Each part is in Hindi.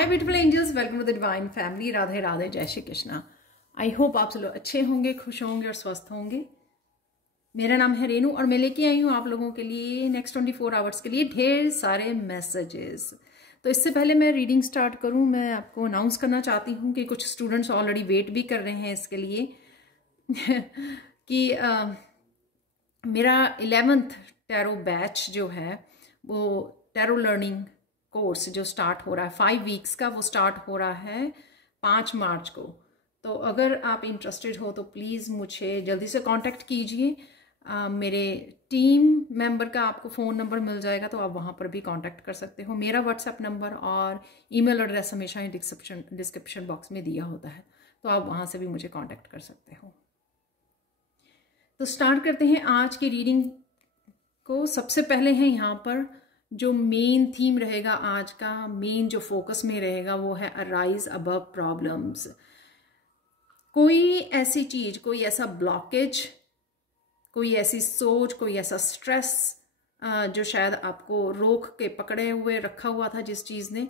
Hi beautiful angels, welcome to the divine family. Radhe Radhe, Jai Shri Krishna. I hope आप सब लोग अच्छे होंगे, खुश होंगे और स्वस्थ होंगे। मेरा नाम है रेनू और मैं लेके आई हूँ आप लोगों के लिए नेक्स्ट 24 आवर्स के लिए ढेर सारे मैसेजेस। तो इससे पहले मैं रीडिंग स्टार्ट करूँ, मैं आपको अनाउंस करना चाहती हूँ कि कुछ स्टूडेंट्स ऑलरेडी वेट भी कर रहे हैं इसके लिए कि मेरा 11th टैरो बैच जो है वो टैरो लर्निंग कोर्स जो स्टार्ट हो रहा है 5 वीक्स का, वो स्टार्ट हो रहा है 5 मार्च को। तो अगर आप इंटरेस्टेड हो तो प्लीज़ मुझे जल्दी से कांटेक्ट कीजिए। मेरे टीम मेंबर का आपको फ़ोन नंबर मिल जाएगा, तो आप वहाँ पर भी कांटेक्ट कर सकते हो। मेरा व्हाट्सएप नंबर और ईमेल एड्रेस हमेशा ही डिस्क्रिप्शन बॉक्स में दिया होता है, तो आप वहाँ से भी मुझे कांटेक्ट कर सकते हो। तो स्टार्ट करते हैं आज की रीडिंग को। सबसे पहले है यहाँ पर जो मेन थीम रहेगा आज का, मेन जो फोकस में रहेगा वो है अराइज अबव प्रॉब्लम्स। कोई ऐसी चीज, कोई ऐसा ब्लॉकेज, कोई ऐसी सोच, कोई ऐसा स्ट्रेस जो शायद आपको रोक के पकड़े हुए रखा हुआ था जिस चीज ने,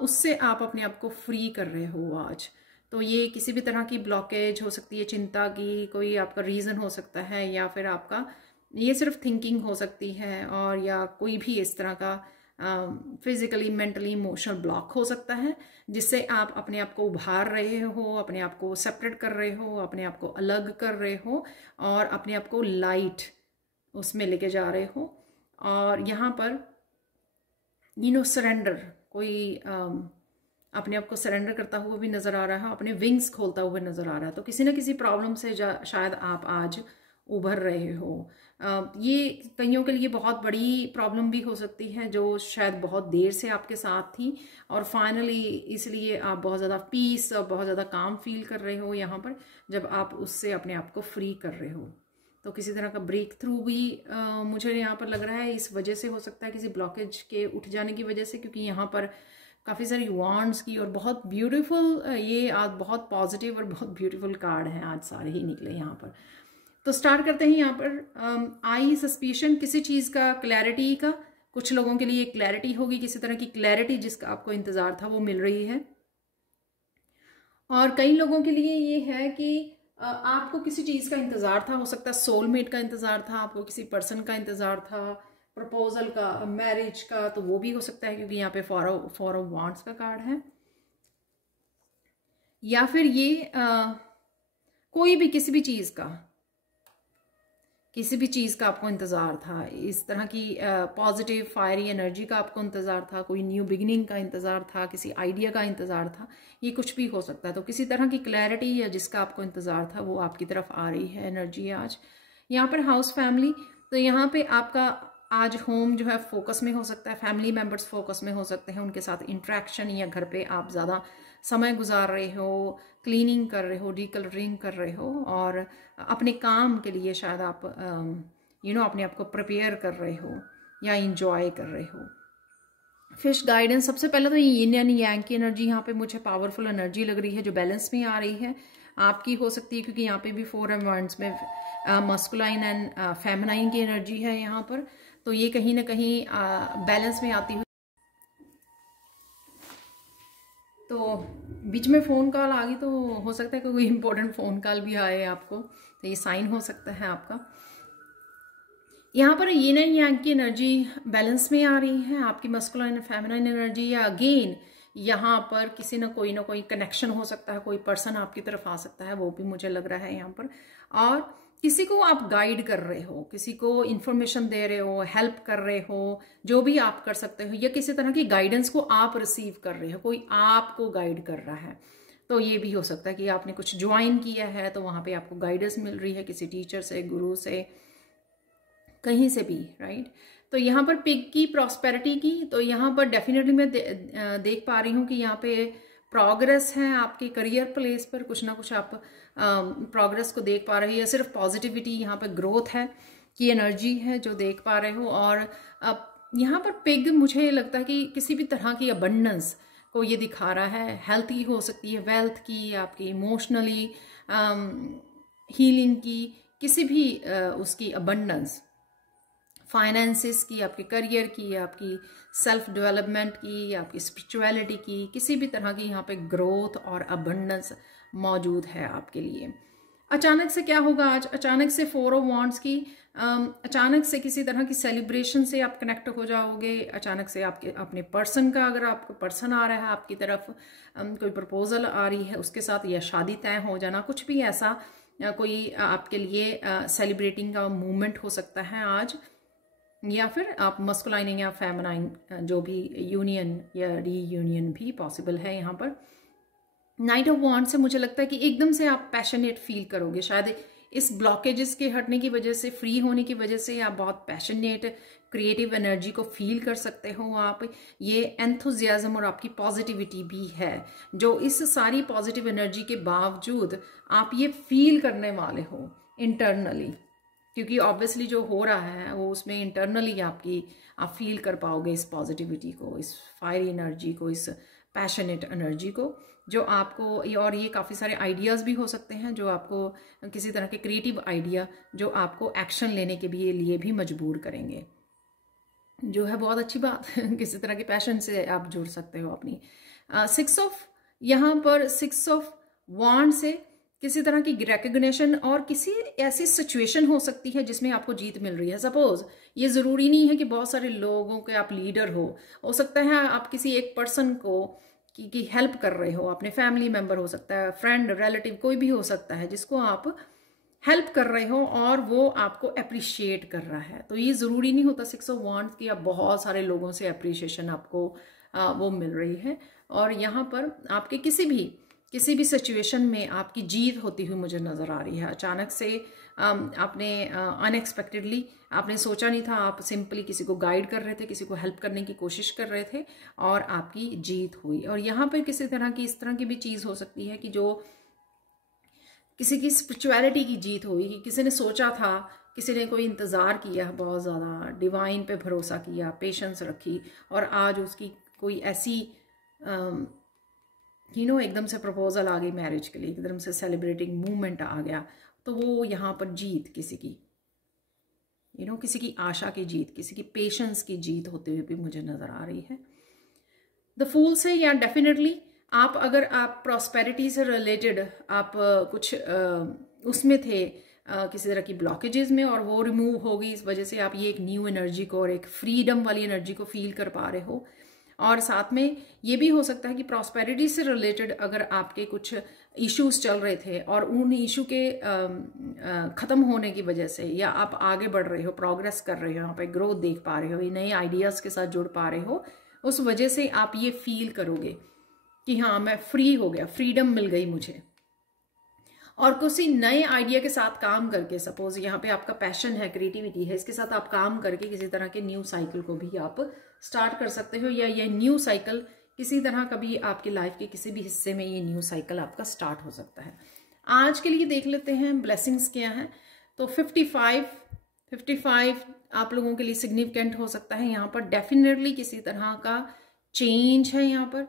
उससे आप अपने आप को फ्री कर रहे हो आज। तो ये किसी भी तरह की ब्लॉकेज हो सकती है, चिंता की कोई आपका रीजन हो सकता है, या फिर आपका ये सिर्फ थिंकिंग हो सकती है, और या कोई भी इस तरह का फिजिकली मेंटली इमोशनल ब्लॉक हो सकता है जिससे आप अपने आप को उभार रहे हो, अपने आप को सेपरेट कर रहे हो, अपने आप को अलग कर रहे हो और अपने आप को लाइट उसमें लेके जा रहे हो। और यहाँ पर सरेंडर, कोई अपने आप को सरेंडर करता हुआ भी नज़र आ रहा है, अपने विंग्स खोलता हुआ नज़र आ रहा है। तो किसी ना किसी प्रॉब्लम से शायद आप आज उभर रहे हो। ये कईयों के लिए बहुत बड़ी प्रॉब्लम भी हो सकती है जो शायद बहुत देर से आपके साथ थी, और फाइनली इसलिए आप बहुत ज़्यादा पीस और बहुत ज़्यादा काम फील कर रहे हो यहाँ पर, जब आप उससे अपने आप को फ्री कर रहे हो। तो किसी तरह का ब्रेक थ्रू भी मुझे यहाँ पर लग रहा है, इस वजह से हो सकता है, किसी ब्लॉकेज के उठ जाने की वजह से, क्योंकि यहाँ पर काफ़ी सारी वॉन्ड्स की और बहुत ब्यूटीफुल, ये आज बहुत पॉजिटिव और बहुत ब्यूटीफुल कार्ड हैं, आज सारे ही निकले यहाँ पर। तो स्टार्ट करते हैं यहाँ पर। आई सस्पिशन, किसी चीज़ का क्लैरिटी का, कुछ लोगों के लिए क्लैरिटी होगी, किसी तरह की क्लैरिटी जिसका आपको इंतज़ार था वो मिल रही है। और कई लोगों के लिए ये है कि आपको किसी चीज़ का इंतज़ार था, हो सकता है सोलमेट का इंतज़ार था, आपको किसी पर्सन का इंतज़ार था, प्रपोजल का, मैरिज का, तो वो भी हो सकता है क्योंकि यहाँ पे फॉर ऑफ वांट्स का कार्ड है। या फिर ये कोई भी किसी भी चीज़ का आपको इंतज़ार था, इस तरह की पॉजिटिव फायरी एनर्जी का आपको इंतज़ार था, कोई न्यू बिगिनिंग का इंतज़ार था, किसी आइडिया का इंतज़ार था, ये कुछ भी हो सकता है। तो किसी तरह की क्लैरिटी या जिसका आपको इंतज़ार था वो आपकी तरफ आ रही है एनर्जी आज। यहाँ पर हाउस फैमिली, तो यहाँ पे आपका आज होम जो है फोकस में हो सकता है, फैमिली मेम्बर्स फोकस में हो सकते हैं, उनके साथ इंट्रैक्शन, या घर पे आप ज़्यादा समय गुजार रहे हो, क्लीनिंग कर रहे हो, डीकलरिंग कर रहे हो, और अपने काम के लिए शायद आप अपने आप को प्रिपेयर कर रहे हो या इंजॉय कर रहे हो। फिश गाइडेंस, सबसे पहले तो यिन एंड यांग की एनर्जी यहाँ पे मुझे पावरफुल एनर्जी लग रही है जो बैलेंस में आ रही है, आपकी हो सकती है, क्योंकि यहाँ पे भी 4 एलिमेंट्स में मस्कुलाइन एंड फेमिनाइन की एनर्जी है यहाँ पर। तो ये कहीं ना कहीं बैलेंस में आती हुई। तो बीच में फ़ोन कॉल आ गई, तो हो सकता है कि कोई इंपॉर्टेंट फ़ोन कॉल भी आए आपको, तो ये साइन हो सकता है आपका। यहाँ पर यिन एंड यांग की एनर्जी बैलेंस में आ रही है, आपकी मस्कुलाइन एंड फेमिनाइन एनर्जी, या अगेन यहाँ पर किसी ना कोई कनेक्शन हो सकता है, कोई पर्सन आपकी तरफ आ सकता है, वो भी मुझे लग रहा है यहाँ पर। और किसी को आप गाइड कर रहे हो, किसी को इन्फॉर्मेशन दे रहे हो, हेल्प कर रहे हो, जो भी आप कर सकते हो, या किसी तरह की गाइडेंस को आप रिसीव कर रहे हो, कोई आपको गाइड कर रहा है। तो ये भी हो सकता है कि आपने कुछ ज्वाइन किया है, तो वहाँ पे आपको गाइडेंस मिल रही है किसी टीचर से, गुरु से, कहीं से भी, राइट। तो यहाँ पर पिग की प्रॉस्पेरिटी की, तो यहाँ पर डेफिनेटली मैं देख पा रही हूँ कि यहाँ पे प्रोग्रेस है आपके करियर प्लेस पर, कुछ ना कुछ आप प्रोग्रेस को देख पा रहे हो, या सिर्फ पॉजिटिविटी, यहाँ पे ग्रोथ है की एनर्जी है जो देख पा रहे हो। और यहाँ पर पिग मुझे लगता है कि किसी भी तरह की अबंडेंस को ये दिखा रहा है, हेल्थी हो सकती है, वेल्थ की, आपकी इमोशनली हीलिंग की, किसी भी उसकी अबंडेंस, फाइनेंसिस की, आपके करियर की, आपकी सेल्फ डेवलपमेंट की, आपकी स्पिरिचुअलिटी की, किसी भी तरह की यहाँ पे ग्रोथ और अबंडेंस मौजूद है आपके लिए। अचानक से क्या होगा आज? अचानक से 4 ऑफ वांड्स की अचानक से किसी तरह की सेलिब्रेशन से आप कनेक्ट हो जाओगे। अचानक से आपके अपने पर्सन का, अगर आपको पर्सन आ रहा है आपकी तरफ, कोई प्रपोजल आ रही है उसके साथ, या शादी तय हो जाना, कुछ भी ऐसा कोई आपके लिए सेलिब्रेटिंग का मूवमेंट हो सकता है आज। या फिर आप मस्कुलाइन या फेमिनाइन जो भी यूनियन या रीयूनियन भी पॉसिबल है यहाँ पर। नाइट ऑफ वॉन्ड से मुझे लगता है कि एकदम से आप पैशनेट फील करोगे, शायद इस ब्लॉकेजेस के हटने की वजह से, फ्री होने की वजह से आप बहुत पैशनेट क्रिएटिव एनर्जी को फील कर सकते हो। आप ये एंथुजियाज्म और आपकी पॉजिटिविटी भी है, जो इस सारी पॉजिटिव एनर्जी के बावजूद आप ये फील करने वाले हो इंटरनली, क्योंकि ऑब्वियसली जो हो रहा है वो उसमें इंटरनली आप फील कर पाओगे इस पॉजिटिविटी को, इस फायर एनर्जी को, इस पैशनेट एनर्जी को, जो आपको, और ये काफ़ी सारे आइडियाज़ भी हो सकते हैं जो आपको किसी तरह के क्रिएटिव आइडिया जो आपको एक्शन लेने के लिए भी मजबूर करेंगे, जो है बहुत अच्छी बात। किसी तरह के पैशन से आप जुड़ सकते हो अपनी। 6 ऑफ, यहाँ पर 6 ऑफ वॉन्ड से किसी तरह की रिकग्निशन और किसी ऐसी सिचुएशन हो सकती है जिसमें आपको जीत मिल रही है। सपोज ये ज़रूरी नहीं है कि बहुत सारे लोगों के आप लीडर हो सकता है आप किसी एक पर्सन को की हेल्प कर रहे हो, अपने फैमिली मेंबर हो सकता है, फ्रेंड, रिलेटिव, कोई भी हो सकता है जिसको आप हेल्प कर रहे हो और वो आपको अप्रिशिएट कर रहा है। तो ये ज़रूरी नहीं होता 6 ऑफ वॉन्ड्स की आप बहुत सारे लोगों से अप्रिशिएशन आपको वो मिल रही है, और यहाँ पर आपके किसी भी सिचुएशन में आपकी जीत होती हुई मुझे नज़र आ रही है। अचानक से आपने अनएक्सपेक्टेडली, आपने सोचा नहीं था, आप सिंपली किसी को गाइड कर रहे थे, किसी को हेल्प करने की कोशिश कर रहे थे और आपकी जीत हुई। और यहाँ पर किसी तरह की इस तरह की भी चीज़ हो सकती है कि जो किसी की स्पिरिचुअलिटी की जीत हुई, कि किसी ने सोचा था, किसी ने कोई इंतज़ार किया बहुत ज़्यादा, डिवाइन पे भरोसा किया, पेशेंस रखी, और आज उसकी कोई ऐसी एकदम से प्रपोजल आ गई मैरिज के लिए, एकदम से सेलिब्रेटिंग मूवमेंट आ गया, तो वो यहाँ पर जीत किसी की किसी की आशा की जीत, किसी की पेशेंस की जीत होते हुए भी मुझे नज़र आ रही है। द फूल से, या डेफिनेटली अगर आप प्रॉस्पेरिटी से रिलेटेड आप कुछ उसमें थे, किसी तरह की ब्लॉकेजेस में, और वो रिमूव होगी, इस वजह से आप ये एक न्यू एनर्जी को और एक फ्रीडम वाली एनर्जी को फील कर पा रहे हो। और साथ में ये भी हो सकता है कि प्रॉस्पेरिटी से रिलेटेड अगर आपके कुछ इश्यूज चल रहे थे और उन इशू के ख़त्म होने की वजह से, या आप आगे बढ़ रहे हो, प्रोग्रेस कर रहे हो, यहाँ पे ग्रोथ देख पा रहे हो, ये नए आइडियाज़ के साथ जुड़ पा रहे हो, उस वजह से आप ये फील करोगे कि हाँ मैं फ्री हो गया, फ्रीडम मिल गई मुझे। और किसी नए आइडिया के साथ काम करके, सपोज यहाँ पे आपका पैशन है, क्रिएटिविटी है, इसके साथ आप काम करके किसी तरह के न्यू साइकिल को भी आप स्टार्ट कर सकते हो, या ये न्यू साइकिल किसी तरह का भी आपकी लाइफ के किसी भी हिस्से में ये न्यू साइकिल आपका स्टार्ट हो सकता है। आज के लिए देख लेते हैं ब्लेसिंग्स क्या है। तो 55 आप लोगों के लिए सिग्निफिकेंट हो सकता है। यहाँ पर डेफिनेटली किसी तरह का चेंज है यहाँ पर,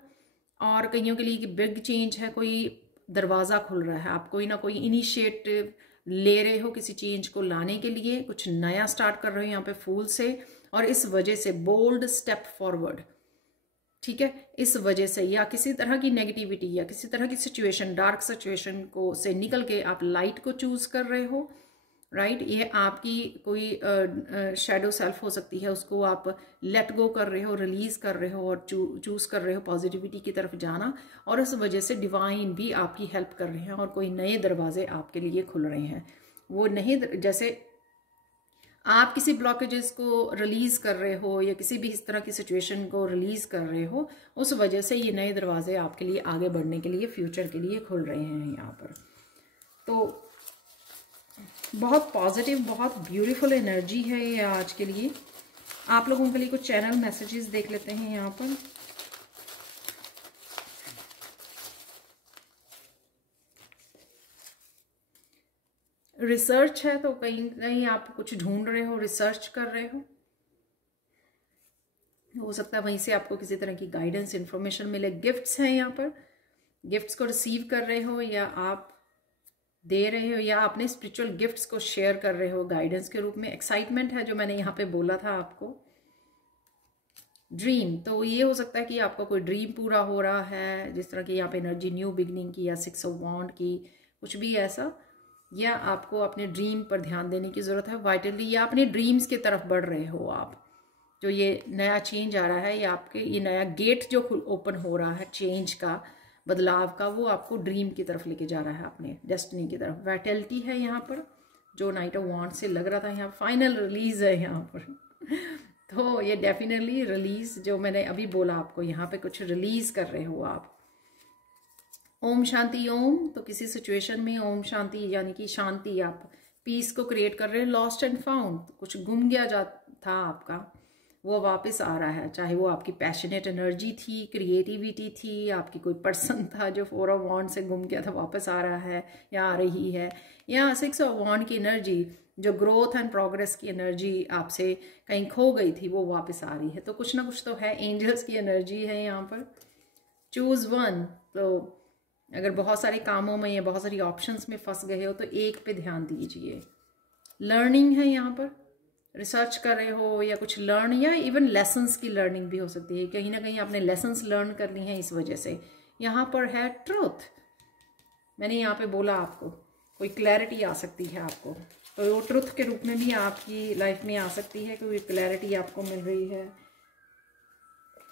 और कईयों के लिए बिग चेंज है, कोई दरवाज़ा खुल रहा है, आप कोई ना कोई इनिशिएटिव ले रहे हो किसी चेंज को लाने के लिए, कुछ नया स्टार्ट कर रहे हो यहाँ पे फूल से, और इस वजह से बोल्ड स्टेप फॉरवर्ड, ठीक है, इस वजह से, या किसी तरह की नेगेटिविटी या किसी तरह की सिचुएशन, डार्क सिचुएशन को से निकल के आप लाइट को चूज कर रहे हो, राइट। ये आपकी कोई शैडो सेल्फ हो सकती है, उसको आप लेट गो कर रहे हो, रिलीज कर रहे हो, और चूज कर रहे हो पॉजिटिविटी की तरफ जाना, और इस वजह से डिवाइन भी आपकी हेल्प कर रहे हैं और कोई नए दरवाजे आपके लिए खुल रहे हैं। वो नहीं, जैसे आप किसी ब्लॉकेजेस को रिलीज कर रहे हो या किसी भी इस तरह की सिचुएशन को रिलीज कर रहे हो, उस वजह से ये नए दरवाजे आपके लिए आगे बढ़ने के लिए, फ्यूचर के लिए खुल रहे हैं यहाँ पर। तो बहुत पॉजिटिव, बहुत ब्यूटीफुल एनर्जी है ये आज के लिए। आप लोगों के लिए कुछ चैनल मैसेजेस देख लेते हैं यहाँ पर। रिसर्च है, तो कहीं कहीं आप कुछ ढूंढ रहे हो, रिसर्च कर रहे हो सकता है वहीं से आपको किसी तरह की गाइडेंस, इंफॉर्मेशन मिले। गिफ्ट्स हैं यहाँ पर, गिफ्ट्स को रिसीव कर रहे हो, या आप दे रहे हो या अपने स्पिरिचुअल गिफ्ट्स को शेयर कर रहे हो गाइडेंस के रूप में। एक्साइटमेंट है जो मैंने यहाँ पे बोला था आपको। ड्रीम, तो ये हो सकता है कि आपका कोई ड्रीम पूरा हो रहा है, जिस तरह की यहाँ पे एनर्जी न्यू बिगनिंग की या 6 ऑफ वॉन्ड की, कुछ भी ऐसा, या आपको अपने ड्रीम पर ध्यान देने की ज़रूरत है वाइटली, या अपने ड्रीम्स की तरफ बढ़ रहे हो आप। जो ये नया चेंज आ रहा है या आपके ये नया गेट जो ओपन हो रहा है चेंज का, बदलाव का, वो आपको ड्रीम की तरफ लेके जा रहा है, अपने डेस्टिनी की तरफ। वाइटलिटी है यहाँ पर, जो नाइट ऑफ वॉन्ड से लग रहा था, यहाँ फाइनल रिलीज है यहाँ पर। तो ये डेफिनेटली रिलीज, जो मैंने अभी बोला आपको, यहाँ पे कुछ रिलीज कर रहे हो आप। ओम शांति ओम, तो किसी सिचुएशन में ओम शांति यानी कि शांति, आप पीस को क्रिएट कर रहे हैं। लॉस्ट एंड फाउंड, कुछ गुम गया जा था आपका, वो वापस आ रहा है। चाहे वो आपकी पैशनेट एनर्जी थी, क्रिएटिविटी थी, आपकी कोई पर्सन था जो 4 ऑफ वॉन्ड से गुम गया था, वापस आ रहा है या आ रही है। या 6 ऑफ वॉन्ड की एनर्जी, जो ग्रोथ एंड प्रोग्रेस की एनर्जी आपसे कहीं खो गई थी, वो वापस आ रही है। तो कुछ ना कुछ तो है, एंजल्स की एनर्जी है यहाँ पर। चूज वन, तो अगर बहुत सारे कामों में या बहुत सारी ऑप्शंस में फंस गए हो तो एक पे ध्यान दीजिए। लर्निंग है यहाँ पर, रिसर्च कर रहे हो या कुछ लर्न, या इवन लेसन्स की लर्निंग भी हो सकती है। कहीं ना कहीं आपने लेसन्स लर्न करनी है, इस वजह से यहाँ पर है ट्रूथ। मैंने यहाँ पे बोला आपको कोई क्लैरिटी आ सकती है आपको, तो वो ट्रुथ के रूप में भी आपकी लाइफ में आ सकती है, कोई क्लैरिटी आपको मिल रही है,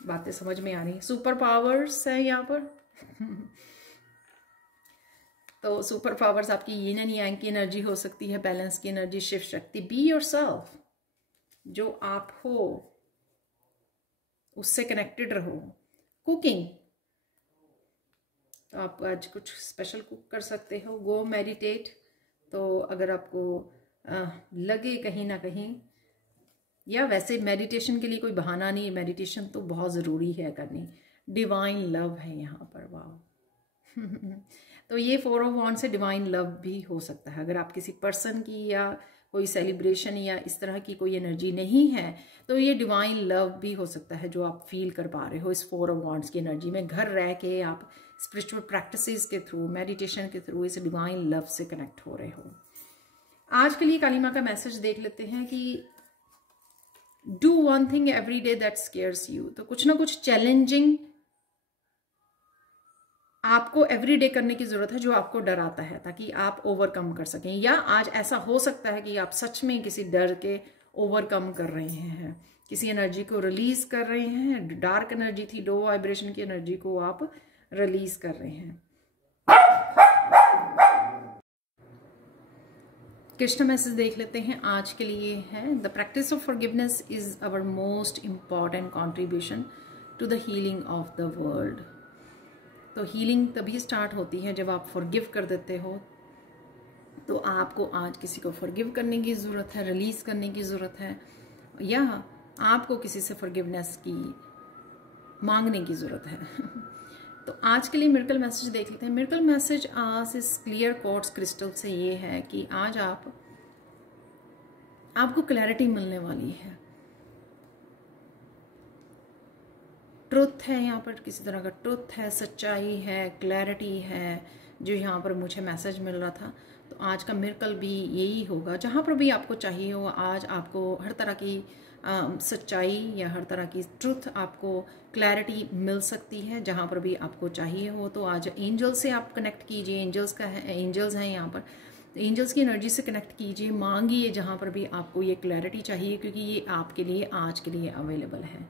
बातें समझ में आ रही है। सुपर पावर्स है यहाँ पर। तो सुपर पावर्स आपकी यिन एंड यांग की एनर्जी हो सकती है, बैलेंस की energy, Shiv Shakti. Be yourself, जो आप हो उससे कनेक्टेड रहो। कुकिंग, तो आप आज कुछ स्पेशल कुक कर सकते हो। गो मेडिटेट, तो अगर आपको लगे कहीं ना कहीं, या वैसे मेडिटेशन के लिए कोई बहाना नहीं, मेडिटेशन तो बहुत ज़रूरी है करनी। डिवाइन लव है यहाँ पर, वाह। तो ये 4 ऑफ वॉन्ड से डिवाइन लव भी हो सकता है। अगर आप किसी पर्सन की या कोई सेलिब्रेशन या इस तरह की कोई एनर्जी नहीं है, तो ये डिवाइन लव भी हो सकता है जो आप फील कर पा रहे हो इस 4 ऑफ वॉन्ड्स की एनर्जी में। घर रह के आप स्पिरिचुअल प्रैक्टिसेस के थ्रू, मेडिटेशन के थ्रू इस डिवाइन लव से कनेक्ट हो रहे हो। आज के लिए काली माँ का मैसेज देख लेते हैं कि do one thing every day that scares you. तो कुछ ना कुछ चैलेंजिंग आपको एवरी डे करने की जरूरत है जो आपको डराता है, ताकि आप ओवरकम कर सकें। या आज ऐसा हो सकता है कि आप सच में किसी डर के ओवरकम कर रहे हैं, किसी एनर्जी को रिलीज कर रहे हैं। डार्क एनर्जी थी, लो वाइब्रेशन की एनर्जी को आप रिलीज कर रहे हैं। कृष्ण मैसेज देख लेते हैं आज के लिए है, the practice of forgiveness is our most important contribution to the healing of the world. तो हीलिंग तभी स्टार्ट होती है जब आप फॉरगिव कर देते हो। तो आपको आज किसी को फॉरगिव करने की ज़रूरत है, रिलीज़ करने की ज़रूरत है, या आपको किसी से फॉरगिवनेस की मांगने की ज़रूरत है। तो आज के लिए मिरेकल मैसेज देख लेते हैं। मिरेकल मैसेज आज इस क्लियर क्वार्ट्ज क्रिस्टल से ये है कि आज आपको क्लैरिटी मिलने वाली है। ट्रुथ है यहाँ पर, किसी तरह का ट्रुथ है, सच्चाई है, क्लैरिटी है, जो यहाँ पर मुझे मैसेज मिल रहा था। तो आज का मिरेकल भी यही होगा, जहाँ पर भी आपको चाहिए हो। आज आपको हर तरह की सच्चाई या हर तरह की ट्रुथ, आपको क्लैरिटी मिल सकती है जहाँ पर भी आपको चाहिए हो। तो आज एंजल से आप कनेक्ट कीजिए, एंजल्स हैं यहाँ पर, एंजल्स की एनर्जी से कनेक्ट कीजिए, मांगिए जहाँ पर भी आपको ये क्लैरिटी चाहिए, क्योंकि ये आपके लिए आज के लिए अवेलेबल है।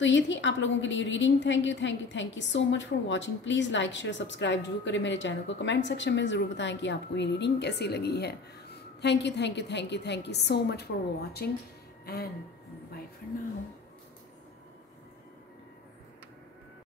तो ये थी आप लोगों के लिए reading. Thank you so much for watching. Please like share subscribe जरूर करें मेरे चैनल को। कमेंट सेक्शन में ज़रूर बताएं कि आपको ये रीडिंग कैसी लगी है। Thank you so much for watching and bye for now.